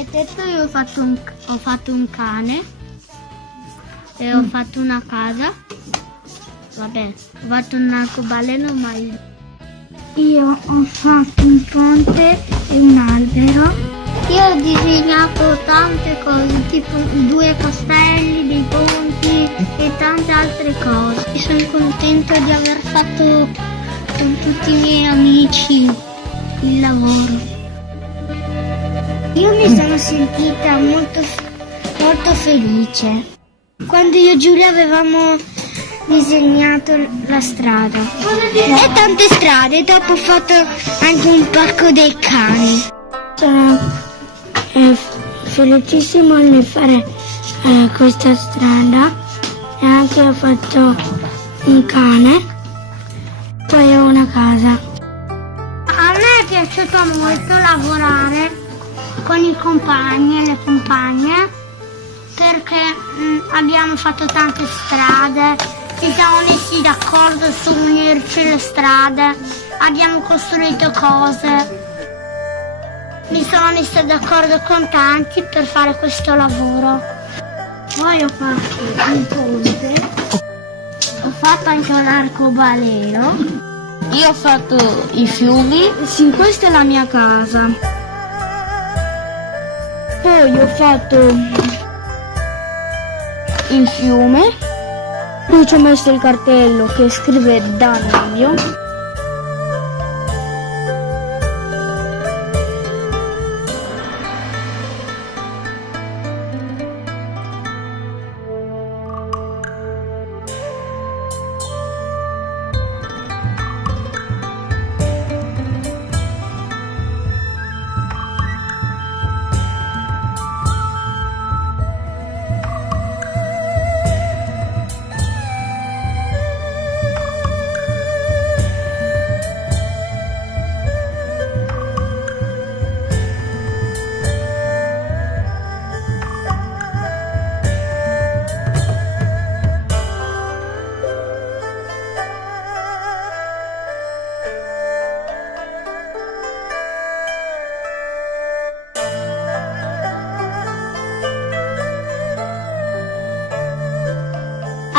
avete detto, io ho fatto un cane e ho fatto una casa. Vabbè, ho fatto un arcobaleno, ma io ho fatto un ponte e un albero. Io ho disegnato tante cose, tipo 2 castelli, dei ponti e tante altre cose. Sono contento di aver fatto con tutti i miei amici il lavoro. Io mi sono sentita molto felice quando io e Giulia avevamo disegnato la strada e tante strade. Dopo ho fatto anche un parco dei cani. Sono felicissimo nel fare questa strada e anche ho fatto un cane, poi ho una casa. A me è piaciuto molto lavorare con i compagni e le compagne perché abbiamo fatto tante strade, ci siamo messi d'accordo su unirci le strade, abbiamo costruito cose. Mi sono messa d'accordo con tanti per fare questo lavoro. Poi ho fatto un ponte, ho fatto anche un arcobaleno. Io ho fatto i fiumi. Sì, questa è la mia casa. Poi ho fatto il fiume. Qui ci ho messo il cartello che scrive Danubio.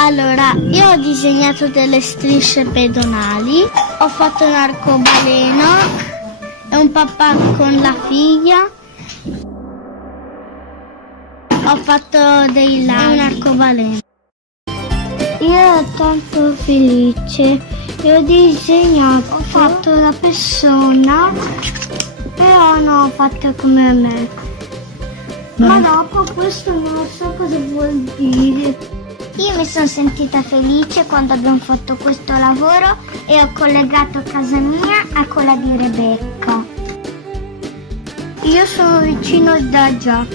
Allora, io ho disegnato delle strisce pedonali, ho fatto un arcobaleno e un papà con la figlia, ho fatto dei laghi e un arcobaleno. Io ero tanto felice e ho disegnato, ho fatto la persona, però non ho fatto come me. Ma dopo questo non so cosa vuol dire. Io mi sono sentita felice quando abbiamo fatto questo lavoro e ho collegato casa mia a quella di Rebecca. Io sono vicino al Dagia.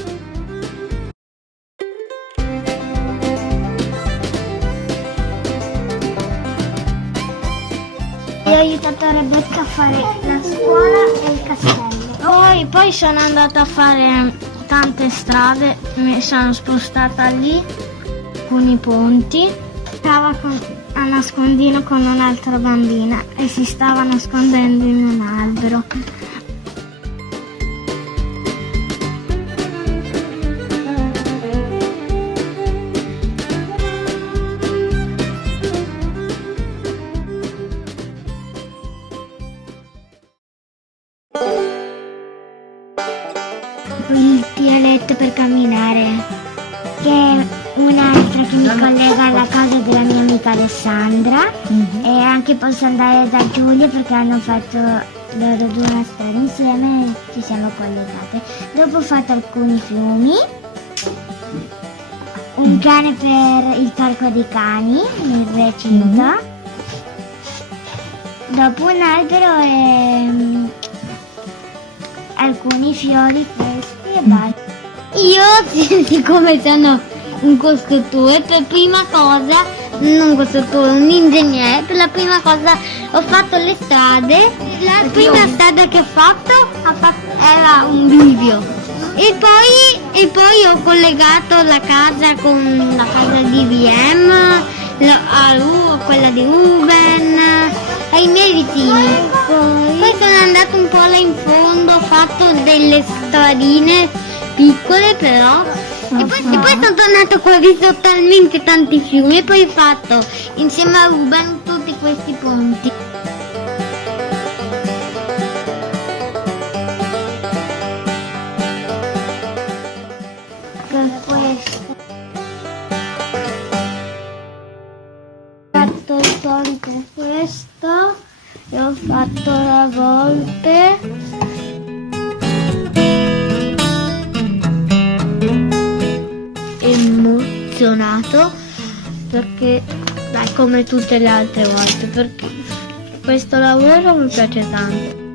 Io ho aiutato Rebecca a fare la scuola e il castello. Poi sono andata a fare tante strade, mi sono spostata lì con i ponti. Stava a nascondino con un'altra bambina e si stava nascondendo in un albero. Il pianeta per camminare, che è un'altra che mi collega alla casa della mia amica Alessandra, e anche posso andare da Giulia perché hanno fatto loro due una strada insieme e ci siamo collegate. Dopo ho fatto alcuni fiumi, un cane per il parco dei cani nel recinto, dopo un albero e alcuni fiori freschi e basta. Io, siccome sono un costruttore, per prima cosa, non un costruttore, un ingegnere, per la prima cosa ho fatto le strade. La prima strada che ho fatto era un bivio e poi ho collegato la casa con la casa di VM, quella di Ruben, ai miei vicini. Poi sono andato un po' là in fondo, ho fatto delle stradine piccole però. E poi sono tornato qua, ho visto talmente tanti fiumi e poi ho fatto insieme a Ruben tutti questi ponti. Per questo ho fatto il ponte questo e ho fatto la volpe. Emozionato perché dai, come tutte le altre volte, perché questo lavoro mi piace tanto.